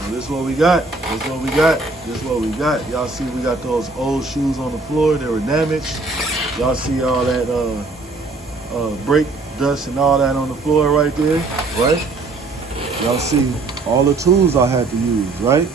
So this is what we got. This is what we got. This is what we got. Y'all see we got those old shoes on the floor. They were damaged. Y'all see all that brake dust and all that on the floor right there, right? Y'all see all the tools I had to use, right?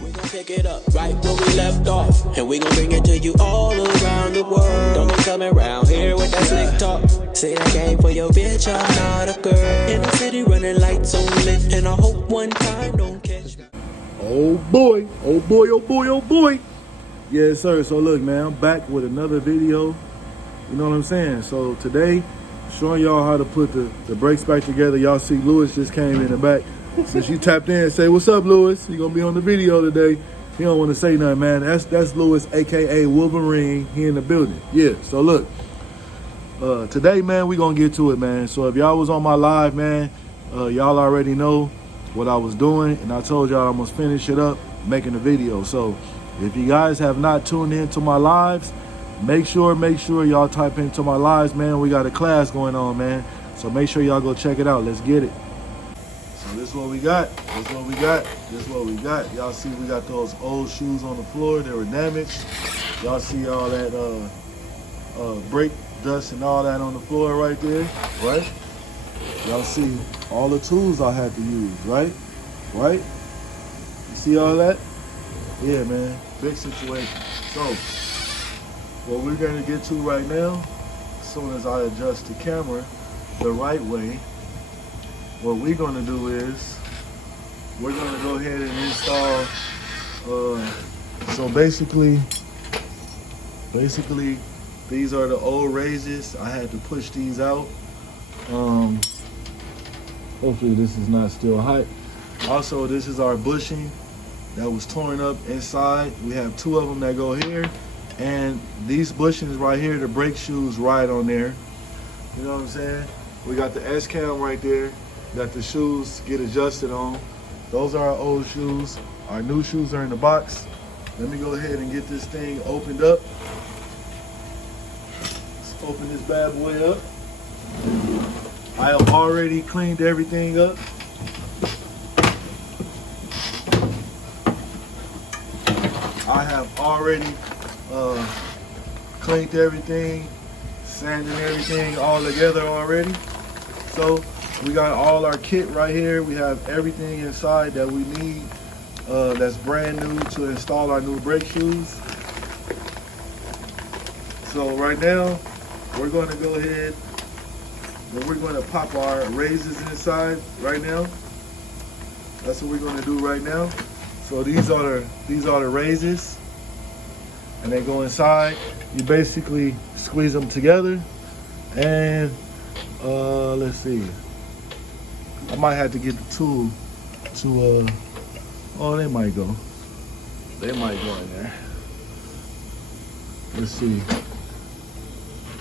We gon' pick it up right where we left off, and we gon' bring it to you all around the world. Don't be coming around here with that slick talk. Say I came for your bitch, I'm not a girl. In the city running lights on lit, and I hope one time don't catch me. Oh boy, oh boy, oh boy, oh boy. Yes, sir. So look, man, I'm back with another video. You know what I'm saying? So today, showing y'all how to put the brakes back together. Y'all see Lewis just came in the back. Since you tapped in, say, what's up, Lewis? You gonna be on the video today. He don't want to say nothing, man. That's Lewis, AKA Wolverine. He in the building. Yeah, so look. Today, man, we gonna get to it, man. So if y'all was on my live, man, y'all already know what I was doing. And I told y'all I'm gonna finish it up, making a video. So if you guys have not tuned into my lives, make sure y'all type into my lives, man. We got a class going on, man. So make sure y'all go check it out. Let's get it. So this is what we got. This is what we got. This is what we got. Y'all see we got those old shoes on the floor. They were damaged. Y'all see all that brake dust and all that on the floor right there, right? Y'all see all the tools I had to use, right? Right? You see all that? Yeah, man. Big situation. So what we're gonna get to right now, as soon as I adjust the camera the right way, what we're gonna do is we're gonna go ahead and install. So basically, these are the old raises. I had to push these out. Hopefully this is not still hot. Also, this is our bushing that was torn up inside. We have two of them that go here, and these bushings right here, the brake shoes ride on there. You know what I'm saying? We got the S-cam right there that the shoes get adjusted on. Those are our old shoes. Our new shoes are in the box. Let me go ahead and get this thing opened up. Let's open this bad boy up. I have already cleaned everything up. I have already cleaned everything, sanded everything all together already. So we got all our kit right here. We have everything inside that we need that's brand new to install our new brake shoes. So right now, we're going to go ahead and we're going to pop our raises inside right now. That's what we're going to do right now. So these are the raises, and they go inside. You basically squeeze them together, and let's see. I might have to get the tool to oh, they might go. They might go in there. Let's see.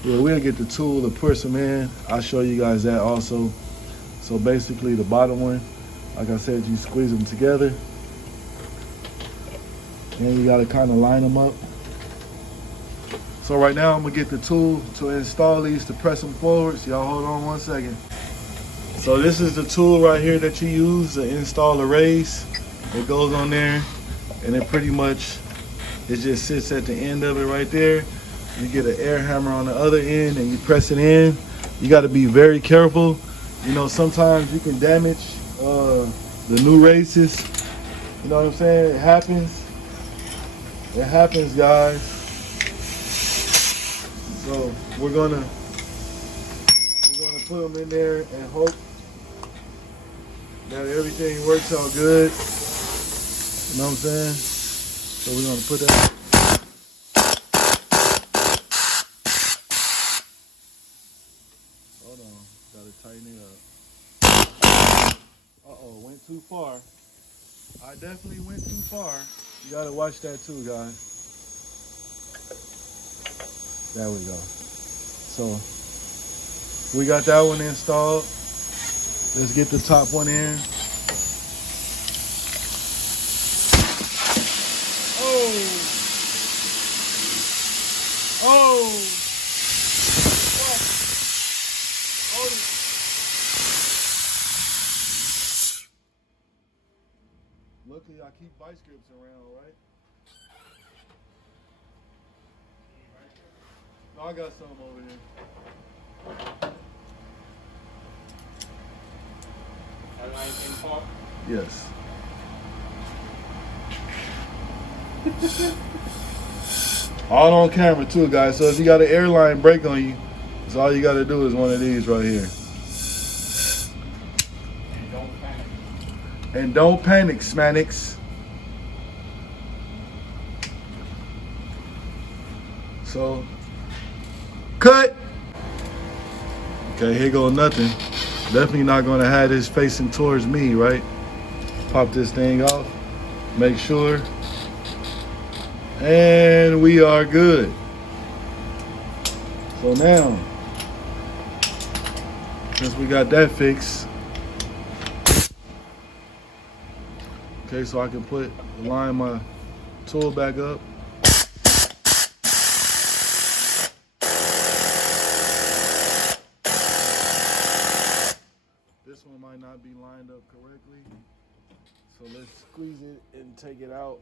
Yeah, we'll get the tool to push them in. I'll show you guys that also. So basically the bottom one, like I said, you squeeze them together. And you gotta kind of line them up. So right now I'm gonna get the tool to install these, to press them forwards. Y'all hold on one second. So this is the tool right here that you use to install the raise. It goes on there, and it pretty much, it just sits at the end of it right there. You get an air hammer on the other end and you press it in. You gotta be very careful. You know, sometimes you can damage the new races. You know what I'm saying? It happens. It happens, guys. So we're gonna put them in there and hope that everything works out good. You know what I'm saying? So we're gonna put that. Hold on, gotta tighten it up. Uh-oh, went too far. I definitely went too far. You gotta watch that too, guys. There we go. So we got that one installed. Let's get the top one in. Oh, Oh! Hold it. Luckily, I keep vice grips around, right? No, I got some over here. Yes. All on camera too, guys. So if you got an airline brake on you, that's all you got to do is one of these right here. And don't panic, Smanics. So, cut. Okay, here go nothing. Definitely not gonna have this facing towards me, right? Pop this thing off, make sure. And we are good. So now, since we got that fixed, okay, so I can line my tool back up. This one might not be lined up correctly, so let's squeeze it and take it out.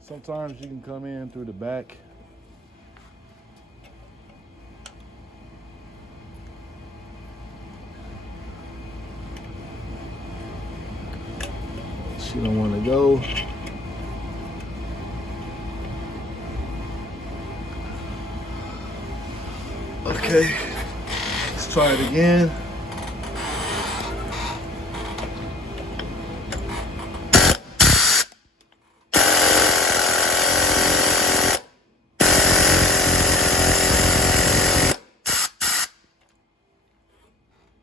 Sometimes you can come in through the back. She don't want to go. Okay, let's try it again.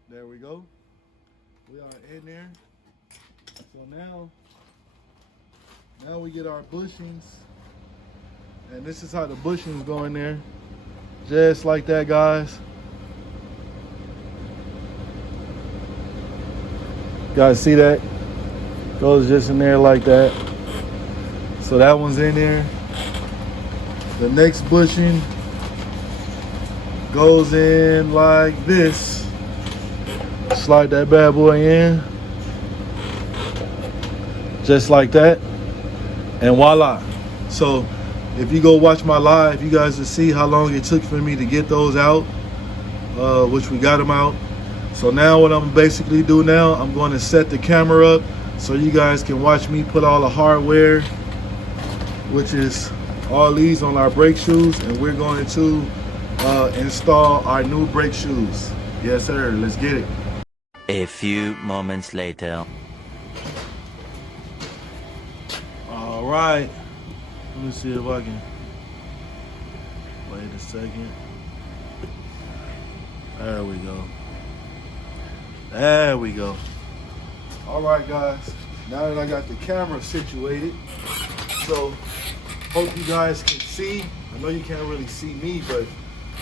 There we go. We are in there. So now we get our bushings. And this is how the bushings go in there. Just like that, guys. Guys, see that? Goes just in there like that. So that one's in there. The next bushing goes in like this. Slide that bad boy in. Just like that. And voila. So if you go watch my live, you guys will see how long it took for me to get those out, which we got them out. So now what I'm basically do now, I'm going to set the camera up so you guys can watch me put all the hardware, which is all these on our brake shoes, and we're going to install our new brake shoes. Yes, sir. Let's get it. A few moments later. All right. Let me see if I can. Wait a second. There we go. There we go. All right, guys. Now that I got the camera situated, so hope you guys can see. I know you can't really see me, but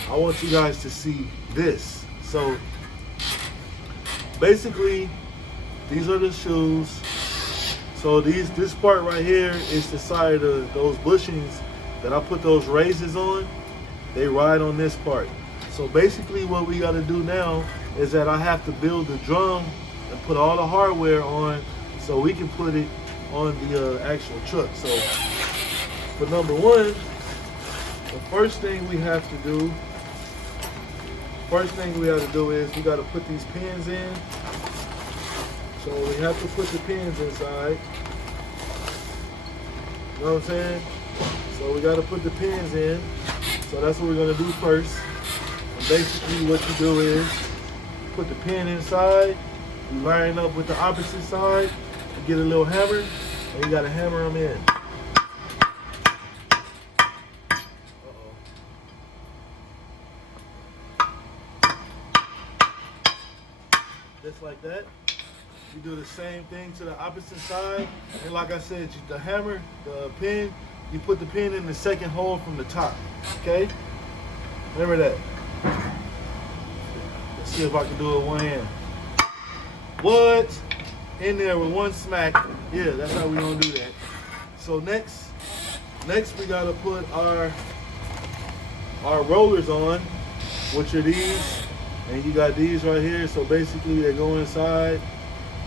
I want you guys to see this. So basically, these are the shoes. So this part right here is the side of those bushings that I put those raises on. They ride on this part. So basically what we got to do now is that I have to build the drum and put all the hardware on so we can put it on the actual truck. So for number one, the first thing we have to do is we got to put these pins in. So we have to put the pins inside. You know what I'm saying? So we got to put the pins in. So that's what we're going to do first. And basically what you do is put the pin inside, you line up with the opposite side, and get a little hammer, and you got to hammer them in. Just like that. You do the same thing to the opposite side, and like I said, the hammer, the pin, you put the pin in the second hole from the top. Okay? Remember that. Let's see if I can do it with one hand. What? In there with one smack. Yeah, that's how we're gonna do that. So next we gotta put our our rollers on, which are these, and you got these right here. So basically they go inside.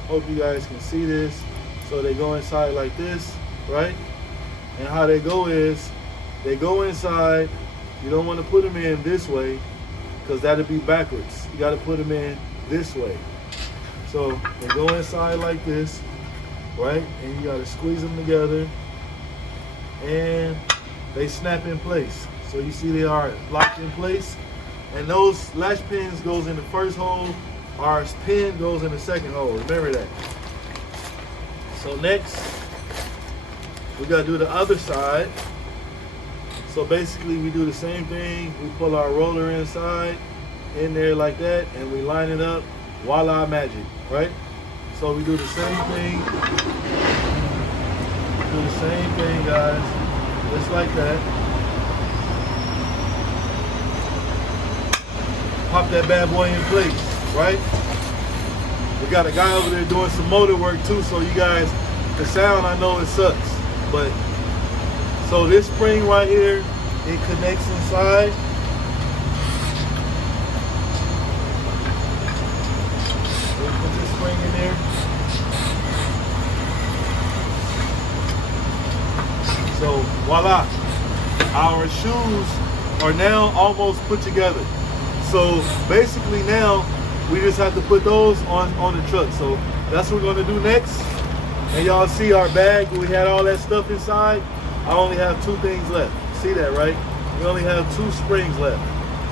Hope you guys can see this. So they go inside like this, right? And how they go is, they go inside. You don't want to put them in this way because that'll be backwards. You got to put them in this way. So they go inside like this, right? And you got to squeeze them together and they snap in place. So you see they are locked in place. And those latch pins goes in the first hole. Our pin goes in the second hole. Remember that. So next, we got to do the other side. So basically we do the same thing. We pull our roller inside, in there like that, and we line it up. Voila, magic, right? So we do the same thing. Do the same thing, guys. Just like that. Pop that bad boy in place, right? We got a guy over there doing some motor work too, so you guys, the sound, I know it sucks, but so this spring right here, it connects inside. We'll put this spring in there. So voila, our shoes are now almost put together. So basically now we just have to put those on the truck. So that's what we're gonna do next. And y'all see our bag, we had all that stuff inside. I only have 2 things left. See that, right? We only have 2 springs left.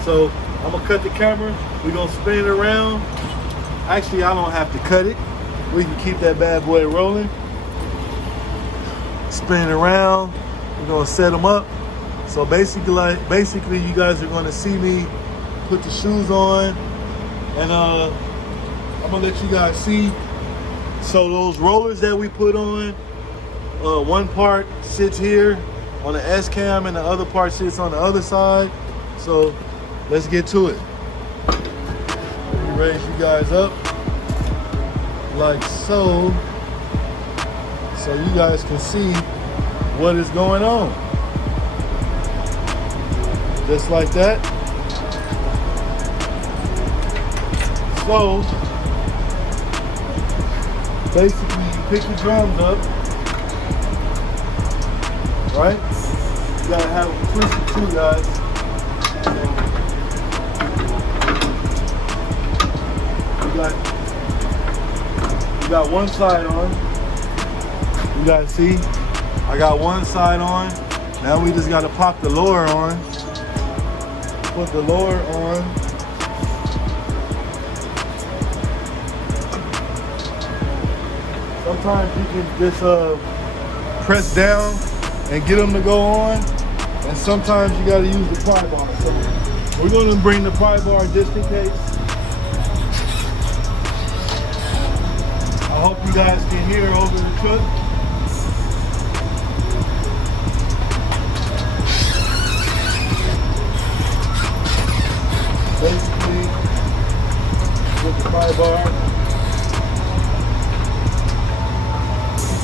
So I'm gonna cut the camera. We're gonna spin it around. Actually, I don't have to cut it. We can keep that bad boy rolling. Spin it around. We're gonna set them up. So basically you guys are gonna see me put the shoes on, and I'm gonna let you guys see. So those rollers that we put on, one part sits here on the S-cam and the other part sits on the other side. So let's get to it. Let me raise you guys up like so you guys can see what is going on. Just like that. So basically you pick the drums up, right? You gotta have them twisted too, guys. So you got one side on. You guys see? I got one side on. Now we just gotta pop the lower on. Put the lower on. Sometimes you can just press down and get them to go on, and sometimes you got to use the pry bar. So we're going to bring the pry bar just in case. I hope you guys can hear over the truck. Basically, with the pry bar.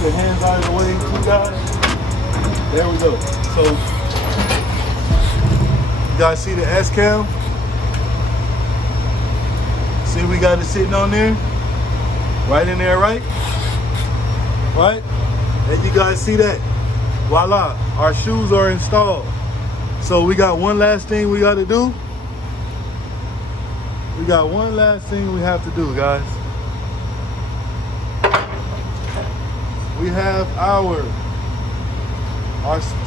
Your hands out of the way, too, guys. There we go. So, you guys see the S-cam? See we got it sitting on there? Right in there, right? Right? And you guys see that? Voila, our shoes are installed. So we got one last thing we got to do. We got one last thing we have to do, guys. We have our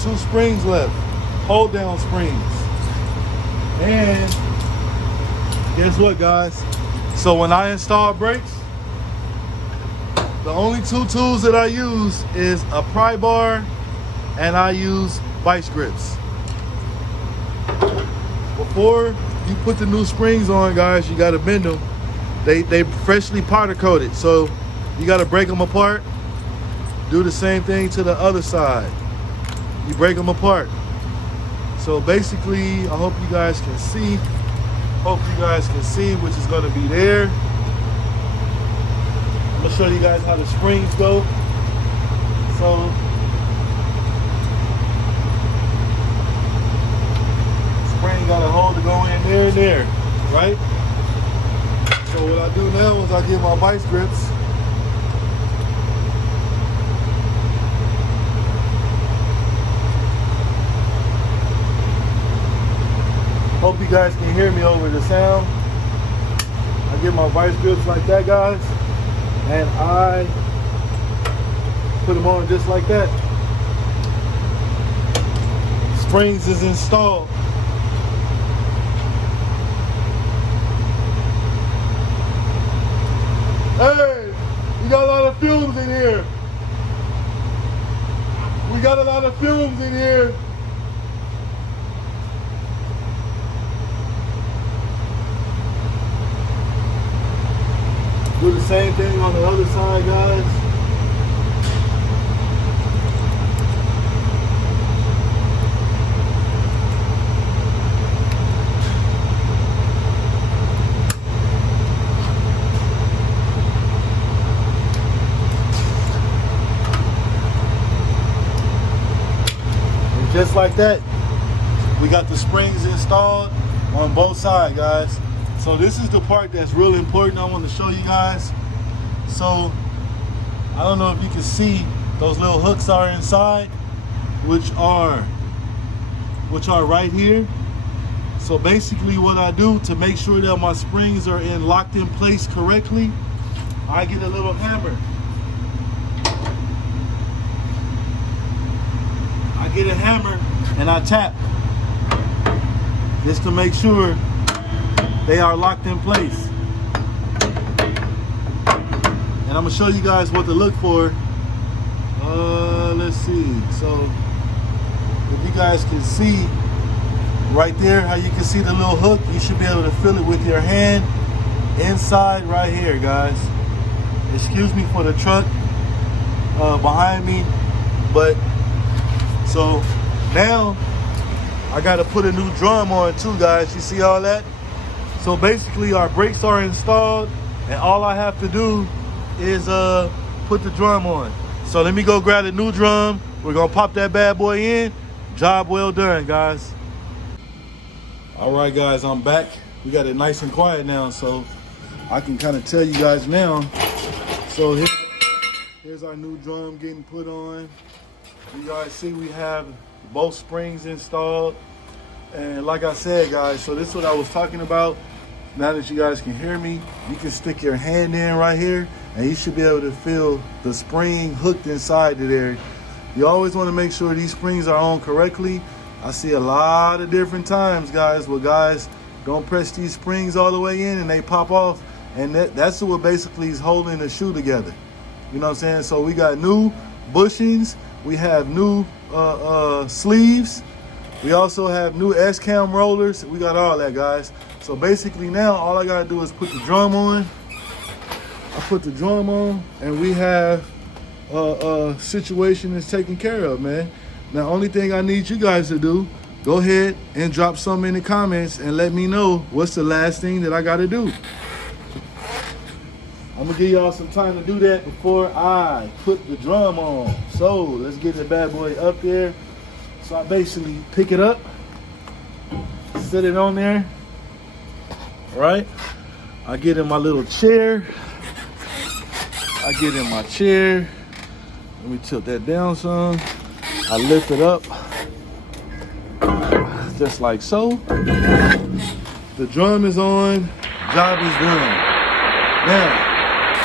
2 springs left, hold down springs. And guess what, guys? So when I install brakes, the only 2 tools that I use is a pry bar and I use vice grips. Before you put the new springs on, guys, you gotta bend them. They freshly powder coated, so you gotta break them apart. Do the same thing to the other side. You break them apart. So basically, I hope you guys can see. Hope you guys can see, which is gonna be there. I'm gonna show you guys how the springs go. So, spring there and there, right? So what I do now is I get my vice grips. Hope you guys can hear me over the sound. I get my vice grips like that, guys, and I put them on just like that. Springs is installed. Hey, we got a lot of fumes in here. We got a lot of fumes in here. Do the same thing on the other side, guys. And just like that, we got the springs installed on both sides, guys. So this is the part that's really important I want to show you guys. So I don't know if you can see those little hooks are inside, which are right here. So basically what I do to make sure that my springs are locked in place correctly, I get a little hammer. I get a hammer and I tap just to make sure they are locked in place. And I'm gonna show you guys what to look for. Let's see. So if you guys can see right there, how you can see the little hook, you should be able to feel it with your hand inside right here, guys. Excuse me for the truck behind me, but so now I gotta put a new drum on too, guys. You see all that? So basically our brakes are installed and all I have to do is put the drum on. So let me go grab a new drum. We're gonna pop that bad boy in. Job well done, guys. All right, guys, I'm back. We got it nice and quiet now, so I can kind of tell you guys now. So here's our new drum getting put on. You guys see we have both springs installed. And like I said, guys, so this is what I was talking about. Now that you guys can hear me, you can stick your hand in right here and you should be able to feel the spring hooked inside of there. You always want to make sure these springs are on correctly. I see a lot of different times, guys, where guys don't press these springs all the way in and they pop off. And that's what basically is holding the shoe together. You know what I'm saying? So we got new bushings. We have new sleeves. We also have new S-cam rollers. We got all that, guys. So basically now all I gotta do is put the drum on. I put the drum on and we have a situation that's taken care of, man. Now, only thing I need you guys to do, go ahead and drop something in the comments and let me know what's the last thing that I gotta do. I'm gonna give y'all some time to do that before I put the drum on. So let's get the bad boy up there. So I basically pick it up, set it on there, right? I get in my little chair. I get in my chair. Let me tilt that down some. I lift it up, just like so. The drum is on, job is done. Now,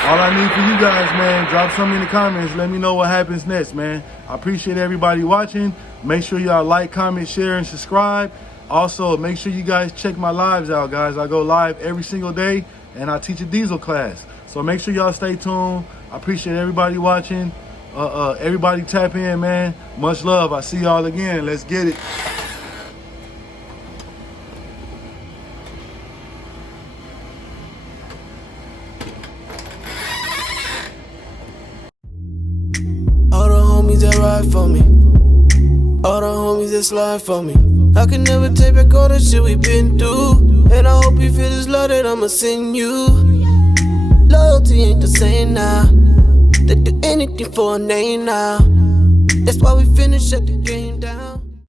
all I need for you guys, man, drop something in the comments. Let me know what happens next, man. I appreciate everybody watching. Make sure y'all like, comment, share, and subscribe. Also, make sure you guys check my lives out, guys. I go live every single day, and I teach a diesel class. So make sure y'all stay tuned. I appreciate everybody watching. Everybody tap in, man. Much love. I see y'all again. Let's get it. All the homies that ride for me, all the homies that slide for me. I can never take back all the shit we been through, and I hope you feel this love that I'ma send you. Loyalty ain't the same now. They do anything for a name now. That's why we finish at the game.